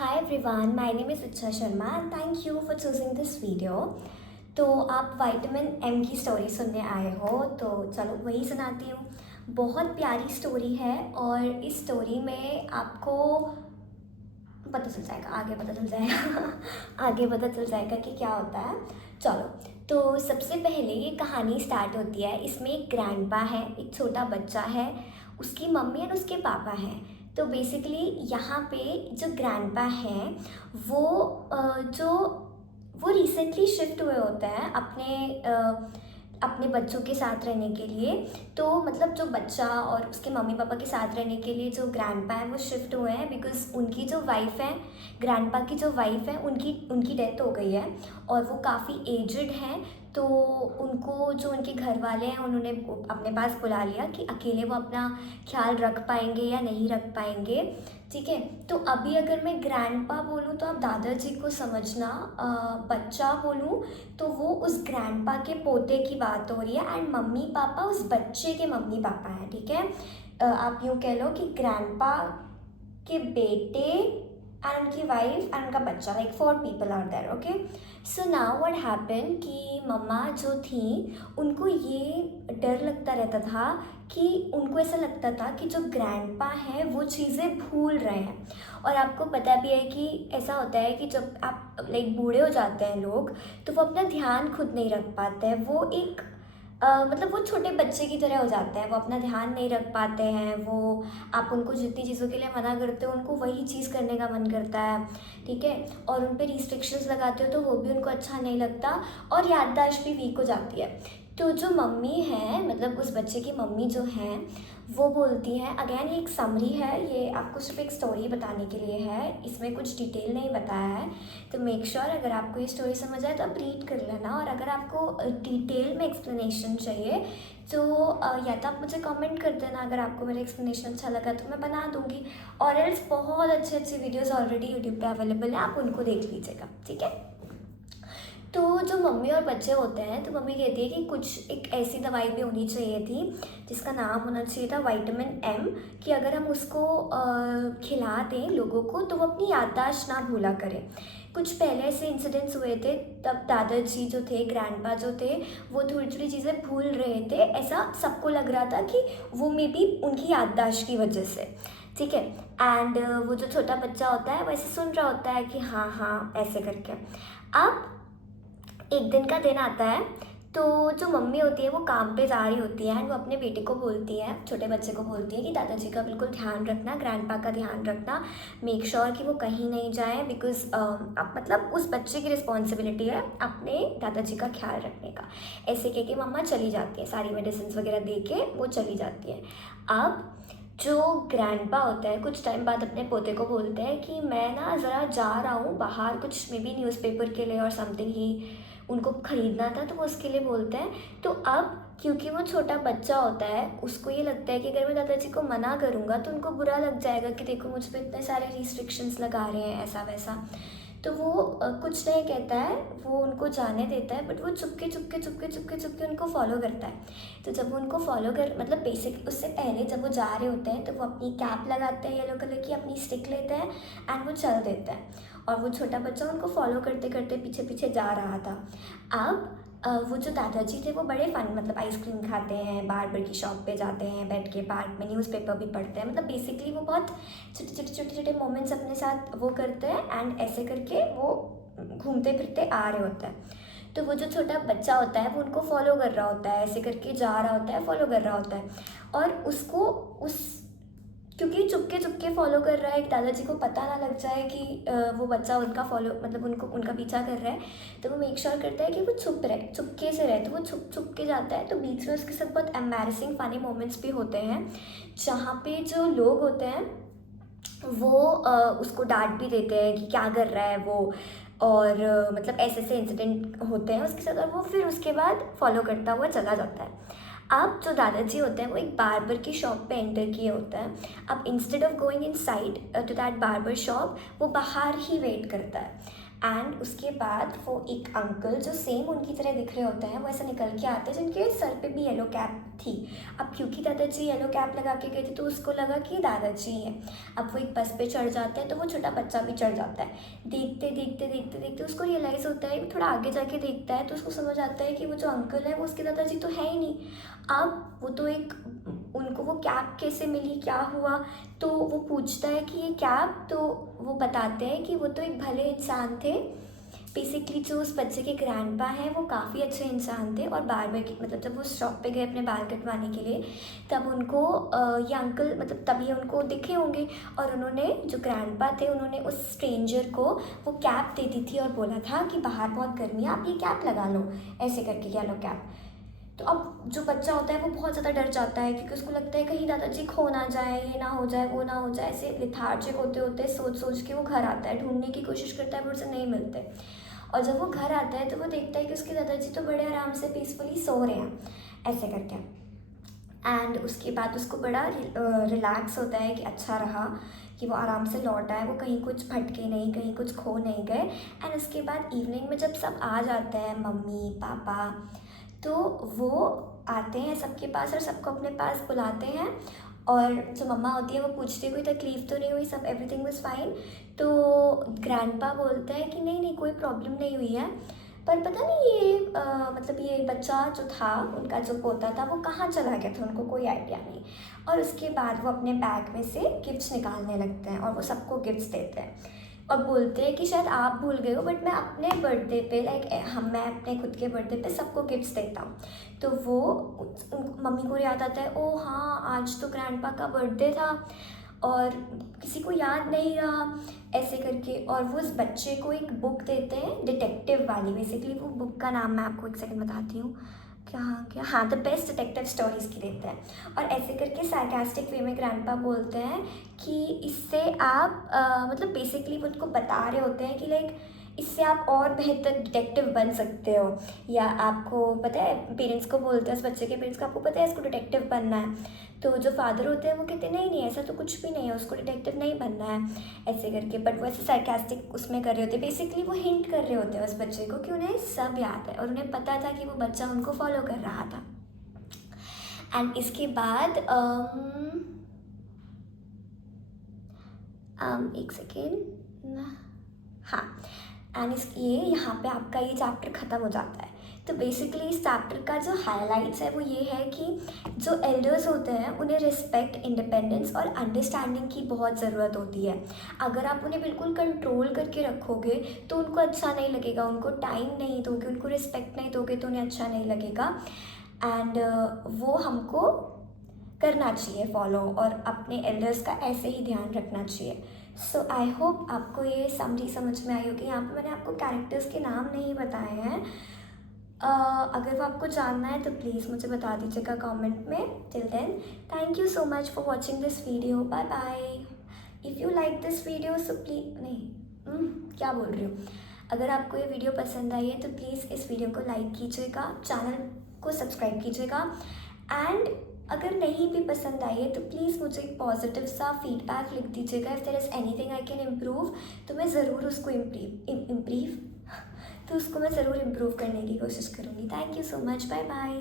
Hi everyone, my name is Richa Sharma and thank you for choosing this video. तो आप vitamin M की story सुनने आए हो तो चलो वही सुनाती हूँ। बहुत प्यारी स्टोरी है और इस स्टोरी में आपको पता चल जाएगा, आगे पता चल जाएगा आगे पता चल जाएगा कि क्या होता है। चलो, तो सबसे पहले ये कहानी स्टार्ट होती है। इसमें एक ग्रैंडपा है, एक छोटा बच्चा है, उसकी मम्मी और उसके पापा हैं। तो बेसिकली यहाँ पे जो ग्रैंडपा हैं वो जो वो रिसेंटली शिफ्ट हुए होते हैं अपने बच्चों के साथ रहने के लिए। तो मतलब जो बच्चा और उसके मम्मी पापा के साथ रहने के लिए जो ग्रैंडपा है वो शिफ्ट हुए हैं बिकॉज़ उनकी जो वाइफ़ है, ग्रैंडपा की जो वाइफ़ है, उनकी उनकी डेथ हो गई है और वो काफ़ी एजड हैं। तो उनको जो उनके घर वाले हैं उन्होंने अपने पास बुला लिया कि अकेले वो अपना ख्याल रख पाएंगे या नहीं रख पाएंगे। ठीक है, तो अभी अगर मैं ग्रैंडपा बोलूँ तो आप दादाजी को समझना, बच्चा बोलूँ तो वो उस ग्रैंडपा के पोते की बात हो रही है एंड मम्मी पापा उस बच्चे के मम्मी पापा हैं। ठीक है, आप यूँ कह लो कि ग्रैंडपा के बेटे एंड उनकी वाइफ एंड उनका बच्चा, like 4 people are there. Okay, so now what happen कि मम्मा जो थी उनको ये डर लगता रहता था कि उनको ऐसा लगता था कि जो ग्रैंडपा हैं वो चीज़ें भूल रहे हैं। और आपको पता भी है कि ऐसा होता है कि जब आप लाइक बूढ़े हो जाते हैं लोग तो वो अपना ध्यान खुद नहीं रख पाते हैं। वो एक मतलब वो छोटे बच्चे की तरह हो जाते हैं, वो अपना ध्यान नहीं रख पाते हैं। वो आप उनको जितनी चीज़ों के लिए मना करते हो उनको वही चीज़ करने का मन करता है। ठीक है, और उन पे रिस्ट्रिक्शंस लगाते हो तो वो भी उनको अच्छा नहीं लगता और याददाश्त भी वीक हो जाती है। तो जो मम्मी है, मतलब उस बच्चे की मम्मी जो हैं वो बोलती हैं, अगेन ये एक समरी है, ये आपको सिर्फ एक स्टोरी बताने के लिए है, इसमें कुछ डिटेल नहीं बताया है। तो मेक श्योर अगर आपको ये स्टोरी समझ आए तो आप रीड कर लेना, और अगर आपको डिटेल में एक्सप्लेनेशन चाहिए तो या तो आप मुझे कमेंट कर देना। अगर आपको मेरा एक्सप्लेनेशन अच्छा लगा तो मैं बना दूँगी, और एल्स बहुत अच्छे अच्छे वीडियोज़ ऑलरेडी यूट्यूब पे अवेलेबल हैं, आप उनको देख लीजिएगा। ठीक है, तो जो मम्मी और बच्चे होते हैं तो मम्मी कहती है कि कुछ एक ऐसी दवाई भी होनी चाहिए थी जिसका नाम होना चाहिए था विटामिन एम, कि अगर हम उसको खिला दें लोगों को तो वो अपनी याददाश्त ना भूला करें। कुछ पहले ऐसे इंसिडेंट्स हुए थे, तब दादाजी जो थे, ग्रैंडपा जो थे, वो थोड़ी थोड़ी चीज़ें भूल रहे थे। ऐसा सबको लग रहा था कि वो मे बी उनकी याददाश्त की वजह से। ठीक है, एंड वो जो छोटा बच्चा होता है वैसे सुन रहा होता है कि हाँ हाँ ऐसे करके। अब एक दिन का दिन आता है, तो जो मम्मी होती है वो काम पे जा रही होती है एंड वो अपने बेटे को बोलती है, छोटे बच्चे को बोलती है कि दादाजी का बिल्कुल ध्यान रखना, ग्रैंडपा का ध्यान रखना, मेक श्योर कि वो कहीं नहीं जाए बिकॉज मतलब उस बच्चे की रिस्पॉन्सिबिलिटी है अपने दादाजी का ख्याल रखने का। ऐसे कह के मम्मा चली जाती है, सारी मेडिसिन वगैरह दे के वो चली जाती है। अब जो ग्रैंडपा होता है कुछ टाइम बाद अपने पोते को बोलते हैं कि मैं ना ज़रा जा रहा हूँ बाहर, कुछ मे बी न्यूज़पेपर के लिए और समथिंग ही उनको ख़रीदना था, तो वो उसके लिए बोलते हैं। तो अब क्योंकि वो छोटा बच्चा होता है उसको ये लगता है कि अगर मैं दादाजी को मना करूँगा तो उनको बुरा लग जाएगा कि देखो मुझ पर इतने सारे रिस्ट्रिक्शंस लगा रहे हैं, ऐसा वैसा। तो वो कुछ नहीं कहता है, वो उनको जाने देता है, बट वो चुपके चुपके चुपके चुपके चुपके उनको फॉलो करता है। तो जब वो उनको फॉलो कर मतलब बेसिक उससे पहले जब वो जा रहे होते हैं तो वो अपनी कैप लगाते हैं येलो कलर की, अपनी स्टिक लेते हैं एंड वो चल देते हैं। और वो छोटा बच्चा उनको फॉलो करते करते पीछे पीछे जा रहा था। अब वो जो दादाजी थे वो बड़े फन, मतलब आइसक्रीम खाते हैं, बार्बर की शॉप पे जाते हैं, बैठ के पार्क में न्यूज़पेपर भी पढ़ते हैं, मतलब बेसिकली वो बहुत छोटे छोटे छोटे छोटे मोमेंट्स अपने साथ वो करते हैं एंड ऐसे करके वो घूमते फिरते आ रहे होते हैं। तो वो जो छोटा बच्चा होता है वो उनको फॉलो कर रहा होता है, ऐसे करके जा रहा होता है, फॉलो कर रहा होता है। और उसको उस क्योंकि चुपके चुपके फॉलो कर रहा है, दादाजी को पता ना लग जाए कि वो बच्चा उनका फॉलो मतलब उनको उनका पीछा कर रहा है, तो वो मेक श्योर करता है कि वो चुप रहे, चुपके से रहे। तो वो छुप छुप के जाता है, तो बीच में उसके साथ बहुत एम्बैरेसिंग फ़नी मोमेंट्स भी होते हैं जहाँ पे जो लोग होते हैं वो उसको डांट भी देते हैं कि क्या कर रहा है वो, और मतलब ऐसे ऐसे इंसिडेंट होते हैं उसके साथ, और वो फिर उसके बाद फॉलो करता हुआ चला जाता है। अब जो दादाजी होते हैं वो एक बार्बर की शॉप पे एंटर किए होते हैं। अब instead of going inside to that barber shop वो बाहर ही वेट करता है। एंड उसके बाद वो एक अंकल जो सेम उनकी तरह दिख रहे होते हैं वो ऐसे निकल के आते हैं, जिनके सर पे भी येलो कैप थी। अब क्योंकि दादाजी येलो कैप लगा के गए थे तो उसको लगा कि दादाजी हैं। अब वो एक बस पे चढ़ जाते हैं तो वो छोटा बच्चा भी चढ़ जाता है। देखते देखते देखते देखते उसको रियलाइज़ होता है, थोड़ा आगे जाके देखता है तो उसको समझ आता है कि वो जो अंकल है वो उसके दादाजी तो है ही नहीं। अब वो तो एक उनको वो कैप कैसे मिली, क्या हुआ, तो वो पूछता है कि ये कैप, तो वो बताते हैं कि वो तो एक भले इंसान थे। बेसिकली जो उस बच्चे के ग्रैंडपा हैं वो काफ़ी अच्छे इंसान थे, और बार्बर की मतलब जब वो शॉप पे गए अपने बाल कटवाने के लिए तब उनको ये अंकल मतलब तभी उनको दिखे होंगे, और उन्होंने जो ग्रैंडपा थे उन्होंने उस स्ट्रेंजर को वो कैप दे दी थी और बोला था कि बाहर बहुत गर्मी है, आप ये कैप लगा लो, ऐसे करके येलो कैप। तो अब जो बच्चा होता है वो बहुत ज़्यादा डर जाता है, क्योंकि उसको लगता है कहीं दादाजी खो ना जाए, ये ना हो जाए, वो ना हो जाए। ऐसे लिथार्जिक होते होते सोच सोच के वो घर आता है, ढूंढने की कोशिश करता है पर उसे नहीं मिलते। और जब वो घर आता है तो वो देखता है कि उसके दादाजी तो बड़े आराम से पीसफुली सो रहे हैं, ऐसे करके। एंड उसके बाद उसको बड़ा रिलैक्स होता है कि अच्छा रहा कि वो आराम से लौटा है, वो कहीं कुछ भटके नहीं, कहीं कुछ खो नहीं गए। एंड उसके बाद इवनिंग में जब सब आ जाते हैं, मम्मी पापा, तो वो आते हैं सबके पास और सबको अपने पास बुलाते हैं। और जो मम्मा होती है वो पूछती है कोई तकलीफ़ तो नहीं हुई, सब एवरीथिंग वाज फाइन। तो ग्रैंडपा बोलता है कि नहीं नहीं कोई प्रॉब्लम नहीं हुई है, पर पता नहीं ये मतलब ये बच्चा जो था उनका जो पोता था वो कहाँ चला गया था, उनको कोई आइडिया नहीं। और उसके बाद वो अपने बैग में से गिफ्ट्स निकालने लगते हैं और वो सबको गिफ्ट्स देते हैं और बोलते हैं कि शायद आप भूल गए हो बट मैं अपने बर्थडे पे मैं अपने खुद के बर्थडे पे सबको गिफ्ट्स देता हूँ। तो वो मम्मी को याद आता है, ओ हाँ आज तो ग्रैंडपा का बर्थडे था और किसी को याद नहीं रहा, ऐसे करके। और वो उस बच्चे को एक बुक देते हैं डिटेक्टिव वाली। बेसिकली वो बुक का नाम मैं आपको एक सेकंड बताती हूँ, क्या हाँ द बेस्ट डिटेक्टिव स्टोरीज़ की देते हैं। और ऐसे करके सार्कास्टिक वे में ग्रैंडपा बोलते हैं कि इससे आप मतलब बेसिकली वो उनको बता रहे होते हैं कि लाइक इससे आप और बेहतर डिटेक्टिव बन सकते हो। या आपको पता है, पेरेंट्स को बोलते हैं, उस बच्चे के पेरेंट्स को, आपको पता है इसको डिटेक्टिव बनना है। तो जो फादर होते हैं वो कहते हैं नहीं नहीं ऐसा तो कुछ भी नहीं है, उसको डिटेक्टिव नहीं बनना है, ऐसे करके। बट वो ऐसे सार्कास्टिक उसमें कर रहे होते हैं, बेसिकली वो हिंट कर रहे होते हैं उस बच्चे को कि उन्हें सब याद है और उन्हें पता था कि वो बच्चा उनको फॉलो कर रहा था। एंड इसके बाद एक सेकेंड, हाँ, एंड ये यहाँ पे आपका ये चैप्टर ख़त्म हो जाता है। तो बेसिकली इस चैप्टर का जो हाइलाइट्स है वो ये है कि जो एल्डर्स होते हैं उन्हें रिस्पेक्ट, इंडिपेंडेंस और अंडरस्टैंडिंग की बहुत ज़रूरत होती है। अगर आप उन्हें बिल्कुल कंट्रोल करके रखोगे तो उनको अच्छा नहीं लगेगा, उनको टाइम नहीं दोगे, उनको रिस्पेक्ट नहीं दोगे तो उन्हें अच्छा नहीं लगेगा। एंड वो हमको करना चाहिए फॉलो, और अपने एल्डर्स का ऐसे ही ध्यान रखना चाहिए। सो आई होप आपको ये समरी समझ में आई होगी। यहाँ पे मैंने आपको कैरेक्टर्स के नाम नहीं बताए हैं। अगर वो आपको जानना है तो प्लीज़ मुझे बता दीजिएगा कमेंट में। Till then thank you so much for watching this video, bye bye. If you like this video so please क्या बोल रही हूँ, अगर आपको ये वीडियो पसंद आई है तो प्लीज़ इस वीडियो को लाइक कीजिएगा, चैनल को सब्सक्राइब कीजिएगा। एंड अगर नहीं भी पसंद आई है तो प्लीज़ मुझे एक पॉजिटिव सा फीडबैक लिख दीजिएगा। If there is anything I can improve तो मैं ज़रूर उसको इम्प्रूव करने की कोशिश करूँगी। Thank you so much, bye bye.